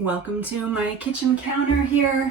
Welcome to my kitchen counter here.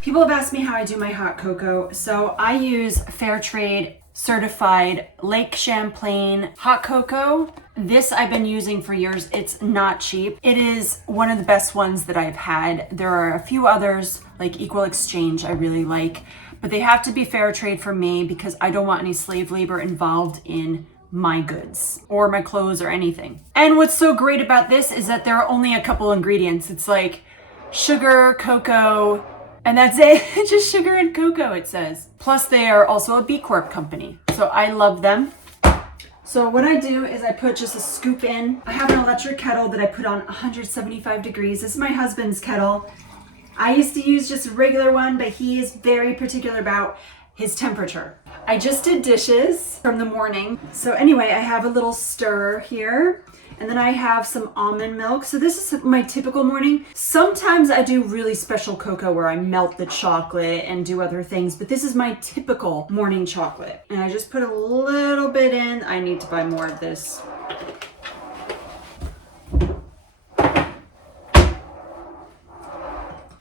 People have asked me how I do my hot cocoa. So I use fair trade certified Lake Champlain hot cocoa. This I've been using for years. It's not cheap. It is one of the best ones that I've had. There are a few others like Equal Exchange I really like, but they have to be fair trade for me because I don't want any slave labor involved in my goods or my clothes or anything. And what's so great about this is that there are only a couple ingredients. It's like sugar, cocoa, and that's it. Just sugar and cocoa, it says. Plus they are also a B Corp company. So I love them. So what I do is I put just a scoop in. I have an electric kettle that I put on 175 degrees. This is my husband's kettle. I used to use just a regular one, but he is very particular about his temperature. I just did dishes from the morning. So anyway, I have a little stir here. And then I have some almond milk. So this is my typical morning. Sometimes I do really special cocoa where I melt the chocolate and do other things, but this is my typical morning chocolate. And I just put a little bit in. I need to buy more of this.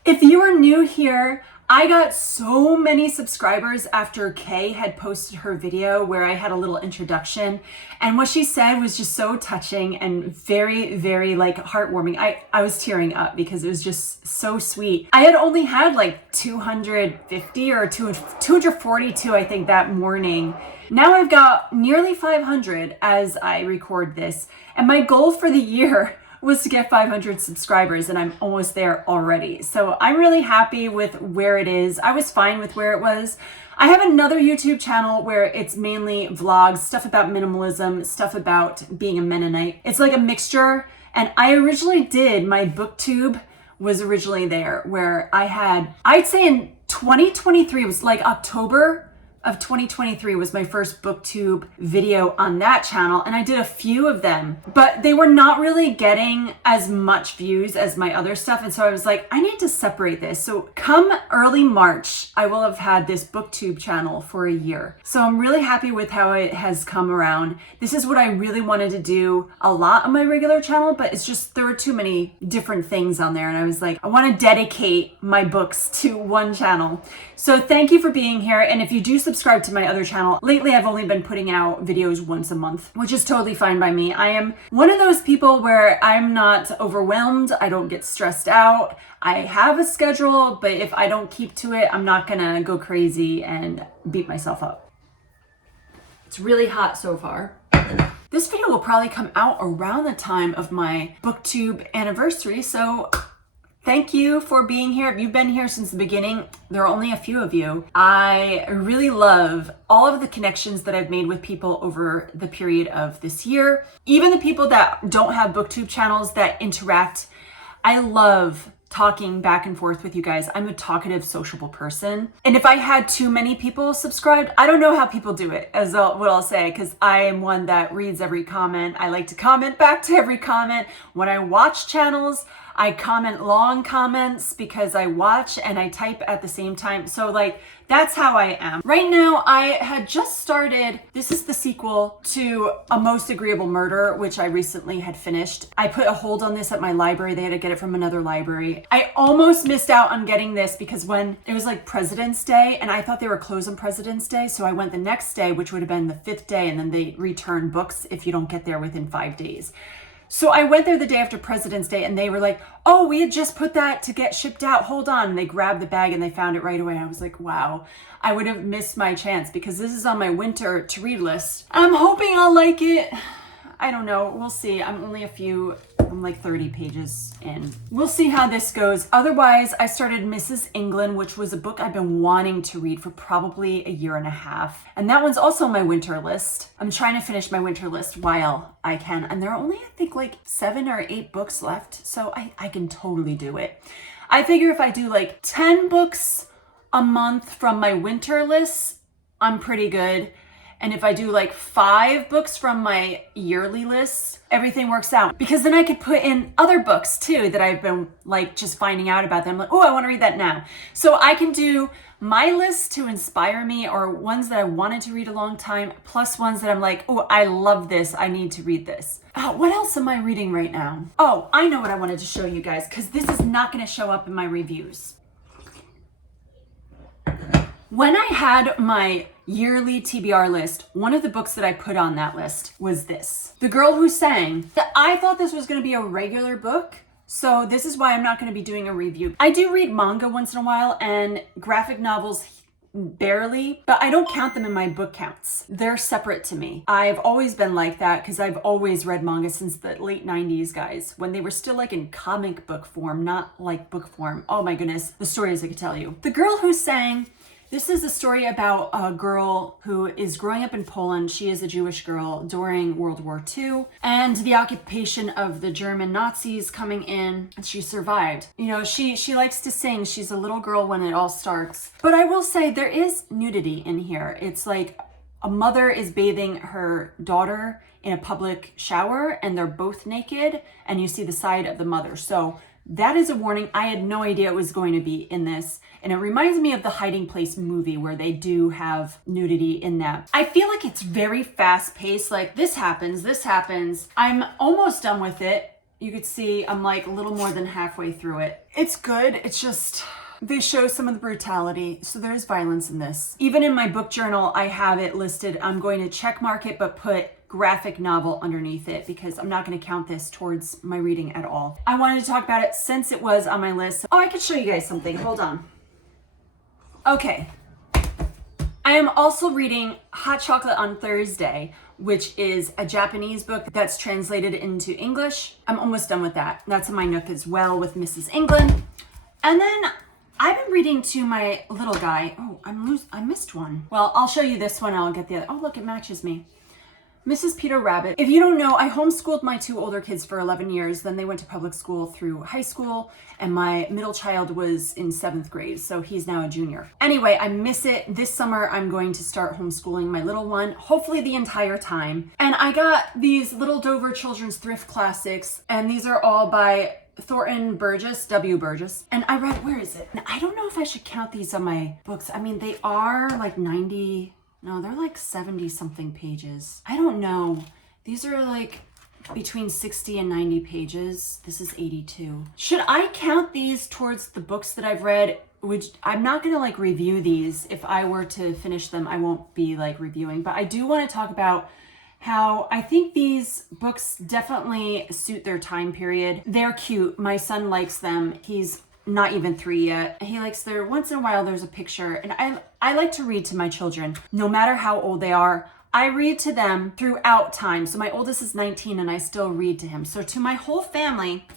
If you are new here, I got so many subscribers after Kay had posted her video where I had a little introduction, and what she said was just so touching and very, very like heartwarming. I was tearing up because it was just so sweet. I had only had like 250 or 242, I think, that morning. Now I've got nearly 500 as I record this, and my goal for the year was to get 500 subscribers, and I'm almost there already. So I'm really happy with where it is. I was fine with where it was. I have another YouTube channel where it's mainly vlogs, stuff about minimalism, stuff about being a Mennonite. It's like a mixture. And I originally did, my BookTube was originally there, where I had, I'd say in 2023, it was like October of 2023 was my first BookTube video on that channel, and I did a few of them, but they were not really getting as much views as my other stuff, and so I was like, I need to separate this. So come early March, I will have had this BookTube channel for a year. So I'm really happy with how it has come around. This is what I really wanted to do a lot on my regular channel, but it's just, there were too many different things on there, and I was like, I want to dedicate my books to one channel. So thank you for being here, and if you do subscribe to my other channel, lately I've only been putting out videos once a month, which is totally fine by me. I am one of those people where I'm not overwhelmed, I don't get stressed out. I have a schedule, but if I don't keep to it, I'm not gonna go crazy and beat myself up. It's really hot so far. This video will probably come out around the time of my BookTube anniversary, so thank you for being here. If you've been here since the beginning, there are only a few of you. I really love all of the connections that I've made with people over the period of this year. Even the people that don't have BookTube channels that interact. I love talking back and forth with you guys. I'm a talkative, sociable person. And if I had too many people subscribed, I don't know how people do it, as what I'll say, because I am one that reads every comment. I like to comment back to every comment. When I watch channels, I comment long comments because I watch and I type at the same time. So like, that's how I am. Right now, I had just started, this is the sequel to A Most Agreeable Murder, which I recently had finished. I put a hold on this at my library. They had to get it from another library. I almost missed out on getting this because when it was like President's Day, and I thought they were closed on President's Day. So I went the next day, which would have been the 5th day, and then they return books if you don't get there within 5 days. So I went there the day after President's Day, and they were like, oh, we had just put that to get shipped out. Hold on. And they grabbed the bag and they found it right away. I was like, wow, I would have missed my chance because this is on my winter to read list. I'm hoping I'll like it. I don't know. We'll see. I'm like 30 pages in. We'll see how this goes. Otherwise, I started Mrs. England, which was a book I've been wanting to read for probably a year and a half. And that one's also on my winter list. I'm trying to finish my winter list while I can. And there are only, I think, like 7 or 8 books left. So I can totally do it. I figure if I do like 10 books a month from my winter list, I'm pretty good. And if I do like 5 books from my yearly list, everything works out. Because then I could put in other books too that I've been like just finding out about them. Like, oh, I want to read that now. So I can do my list to inspire me, or ones that I wanted to read a long time, plus ones that I'm like, oh, I love this. I need to read this. What else am I reading right now? Oh, I know what I wanted to show you guys, because this is not going to show up in my reviews. When I had my yearly TBR list, one of the books that I put on that list was this, The Girl Who Sang. I thought this was going to be a regular book, so this is why I'm not going to be doing a review. I do read manga once in a while and graphic novels barely, but I don't count them in my book counts. They're separate to me. I've always been like that because I've always read manga since the late 90s, guys, when they were still like in comic book form, not like book form. Oh my goodness, the stories I could tell you. The Girl Who Sang. This is a story about a girl who is growing up in Poland. She is a Jewish girl during World War II and the occupation of the German Nazis coming in, and she survived. You know, she likes to sing. She's a little girl when it all starts. But I will say there is nudity in here. It's like a mother is bathing her daughter in a public shower and they're both naked and you see the side of the mother. So that is a warning. I had no idea it was going to be in this. And it reminds me of the Hiding Place movie where they do have nudity in that. I feel like it's very fast paced. Like this happens, this happens. I'm almost done with it. You could see I'm like a little more than halfway through it. It's good. It's just, they show some of the brutality. So there's violence in this. Even in my book journal, I have it listed. I'm going to check mark it, but put graphic novel underneath it because I'm not going to count this towards my reading at all. I wanted to talk about it since it was on my list. Oh, I could show you guys something. Hold on. Okay. I am also reading Hot Chocolate on Thursday, which is a Japanese book that's translated into English. I'm almost done with that. That's in my Nook as well with Mrs. England. And then I've been reading to my little guy. Oh, I missed one. Well, I'll show you this one. I'll get the other. Oh, look, it matches me. Mrs. Peter Rabbit. If you don't know, I homeschooled my 2 older kids for 11 years. Then they went to public school through high school, and my middle child was in 7th grade, so he's now a junior. Anyway, I miss it. This summer, I'm going to start homeschooling my little one, hopefully the entire time. And I got these Little Dover Children's Thrift Classics, and these are all by Thornton Burgess, W. Burgess. And I read, where is it? And I don't know if I should count these on my books. I mean, they are like 90... No, they're like 70 something pages. I don't know. These are like between 60 and 90 pages. This is 82. Should I count these towards the books that I've read? Which I'm not gonna like review these. If I were to finish them, I won't be like reviewing, but I do want to talk about how I think these books definitely suit their time period. They're cute. My son likes them. He's not even 3 yet. He likes their, once in a while there's a picture, and I like to read to my children, no matter how old they are. I read to them throughout time. So my oldest is 19 and I still read to him. So to my whole family,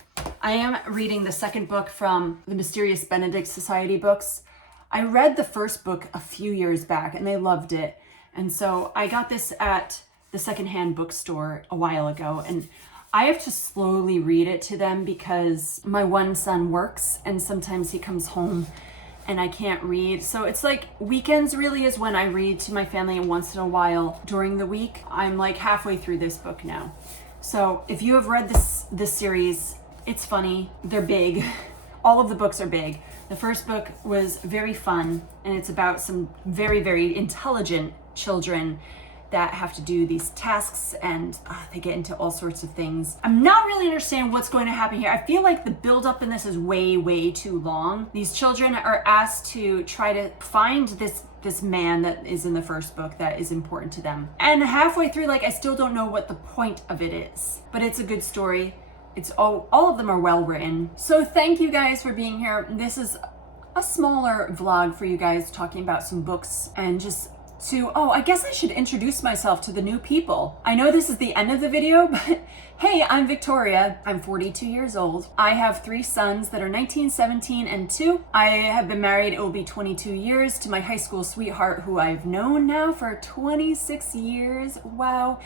I am reading the second book from the Mysterious Benedict Society books. I read the first book a few years back and they loved it. And so I got this at the secondhand bookstore a while ago, and I have to slowly read it to them because my one son works and sometimes he comes home and I can't read. So it's like weekends really is when I read to my family, and once in a while during the week. I'm like halfway through this book now. So if you have read this series, it's funny. They're big. All of the books are big. The first book was very fun, and it's about some very, very intelligent children that have to do these tasks, and they get into all sorts of things. I'm not really understanding what's going to happen here. I feel like the buildup in this is way, way too long. These children are asked to try to find this man that is in the first book that is important to them. And halfway through, like, I still don't know what the point of it is, but it's a good story. It's all of them are well written. So thank you guys for being here. This is a smaller vlog for you guys, talking about some books and just I guess I should introduce myself to the new people. I know this is the end of the video, but hey, I'm Victoria. I'm 42 years old. I have 3 sons that are 19, 17, and 2. I have been married, it will be 22 years, to my high school sweetheart who I've known now for 26 years. Wow.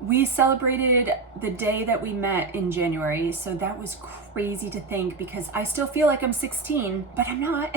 We celebrated the day that we met in January, so that was crazy to think because I still feel like I'm 16, but I'm not.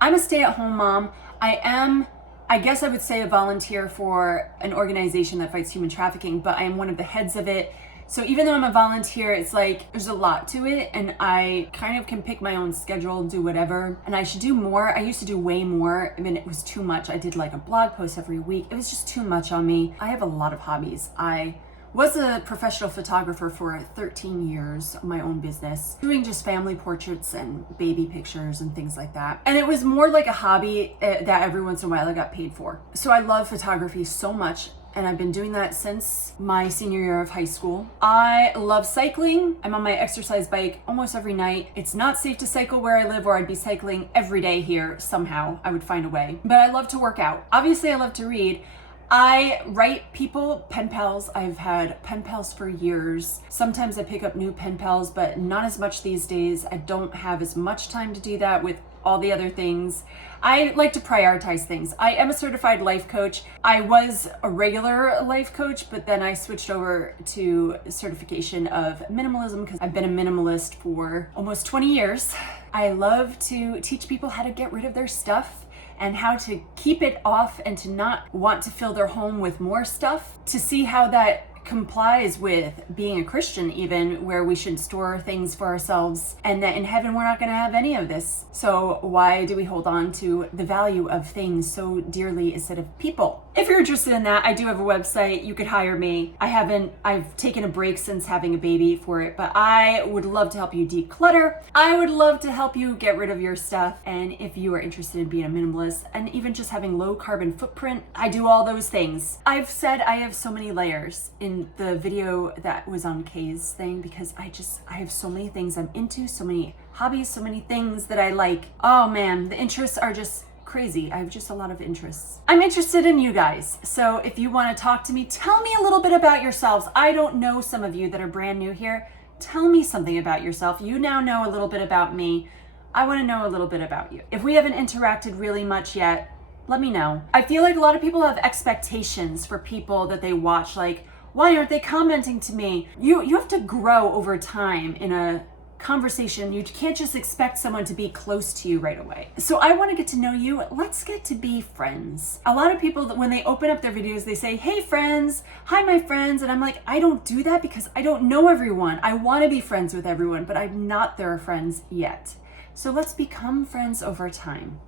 I'm a stay-at-home mom. I am I guess I would say a volunteer for an organization that fights human trafficking, but I am one of the heads of it. So even though I'm a volunteer, it's like there's a lot to it, and I kind of can pick my own schedule, do whatever, and I should do more. I used to do way more. I mean, it was too much. I did like a blog post every week. It was just too much on me. I have a lot of hobbies. I was a professional photographer for 13 years, my own business, doing just family portraits and baby pictures and things like that. And it was more like a hobby that every once in a while I got paid for. So I love photography so much, and I've been doing that since my senior year of high school. I love cycling. I'm on my exercise bike almost every night. It's not safe to cycle where I live, or I'd be cycling every day here somehow. I would find a way. But I love to work out. Obviously, I love to read. I write people pen pals. I've had pen pals for years. Sometimes I pick up new pen pals, but not as much these days. I don't have as much time to do that with all the other things. I like to prioritize things. I am a certified life coach. I was a regular life coach, but then I switched over to certification of minimalism because I've been a minimalist for almost 20 years. I love to teach people how to get rid of their stuff and how to keep it off and to not want to fill their home with more stuff, to see how that complies with being a Christian, even, where we should store things for ourselves, and that in heaven we're not going to have any of this. So why do we hold on to the value of things so dearly instead of people? If you're interested in that, I do have a website. You could hire me. I've taken a break since having a baby for it, but I would love to help you declutter. I would love to help you get rid of your stuff. And if you are interested in being a minimalist and even just having low carbon footprint, I do all those things. I've said I have so many layers in the video that was on Kay's thing, because I have so many things I'm into, so many hobbies, so many things that I like. Oh man, the interests are just crazy. I have just a lot of interests. I'm interested in you guys. So if you want to talk to me, tell me a little bit about yourselves. I don't know some of you that are brand new here. Tell me something about yourself. You now know a little bit about me. I want to know a little bit about you. If we haven't interacted really much yet, let me know. I feel like a lot of people have expectations for people that they watch, like, why aren't they commenting to me? You have to grow over time in a conversation. You can't just expect someone to be close to you right away. So I want to get to know you. Let's get to be friends. A lot of people, when they open up their videos, they say, hey friends, hi my friends. And I'm like, I don't do that because I don't know everyone. I want to be friends with everyone, but I'm not their friends yet. So let's become friends over time.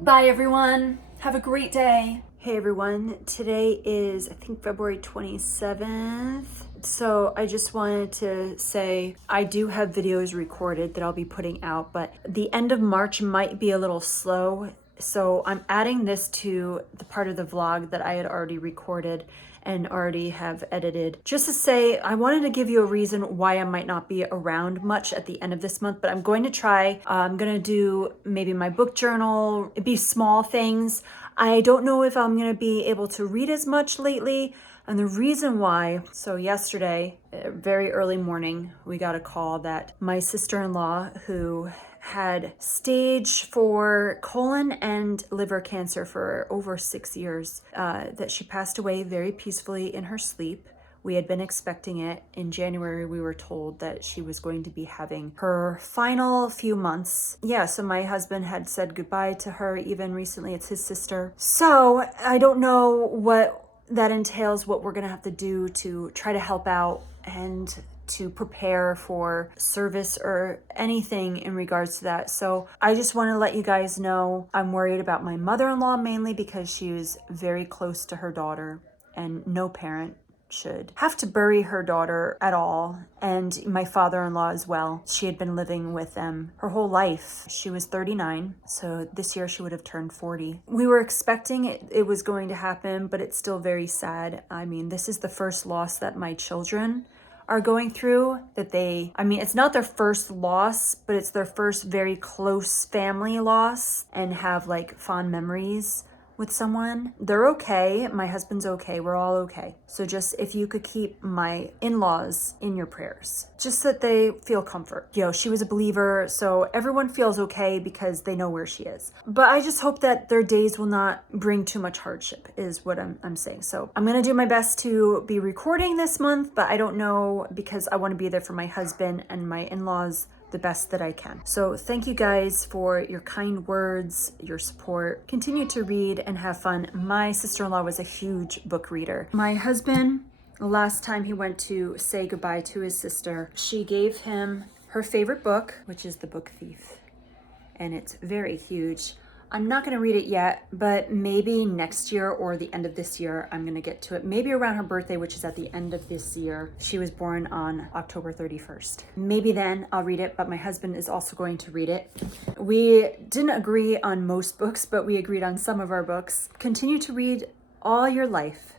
Bye everyone. Have a great day. Hey everyone, today is I think February 27th. So I just wanted to say I do have videos recorded that I'll be putting out, but the end of March might be a little slow. So I'm adding this to the part of the vlog that I had already recorded and already have edited. Just to say, I wanted to give you a reason why I might not be around much at the end of this month, but I'm going to try. I'm going to do maybe my book journal. It'd be small things. I don't know if I'm going to be able to read as much lately. And the reason why, so yesterday, very early morning, we got a call that my sister-in-law, who had stage 4 colon and liver cancer for over 6 years, that she passed away very peacefully in her sleep. We had been expecting it. In January, we were told that she was going to be having her final few months. Yeah, so my husband had said goodbye to her even recently. It's his sister. So I don't know what that entails, what we're gonna have to do to try to help out and to prepare for service or anything in regards to that. So I just want to let you guys know I'm worried about my mother-in-law, mainly because she was very close to her daughter, and no parent should have to bury her daughter at all. And my father-in-law as well. She had been living with them her whole life. She was 39, so this year she would have turned 40. We were expecting it was going to happen, but it's still very sad. I mean, this is the first loss that my children are going through, it's not their first loss, but it's their first very close family loss, and have like fond memories with someone. They're okay. My husband's okay. We're all okay. So just if you could keep my in-laws in your prayers, just that they feel comfort. She was a believer, so everyone feels okay because they know where she is. But I just hope that their days will not bring too much hardship, is what I'm saying. So I'm gonna do my best to be recording this month, but I don't know, because I want to be there for my husband and my in-laws the best that I can. So thank you guys for your kind words, your support. Continue to read and have fun. My sister-in-law was a huge book reader. My husband, the last time he went to say goodbye to his sister, she gave him her favorite book, which is The Book Thief. And it's very huge. I'm not gonna read it yet, but maybe next year or the end of this year, I'm gonna get to it. Maybe around her birthday, which is at the end of this year. She was born on October 31st. Maybe then I'll read it, but my husband is also going to read it. We didn't agree on most books, but we agreed on some of our books. Continue to read all your life.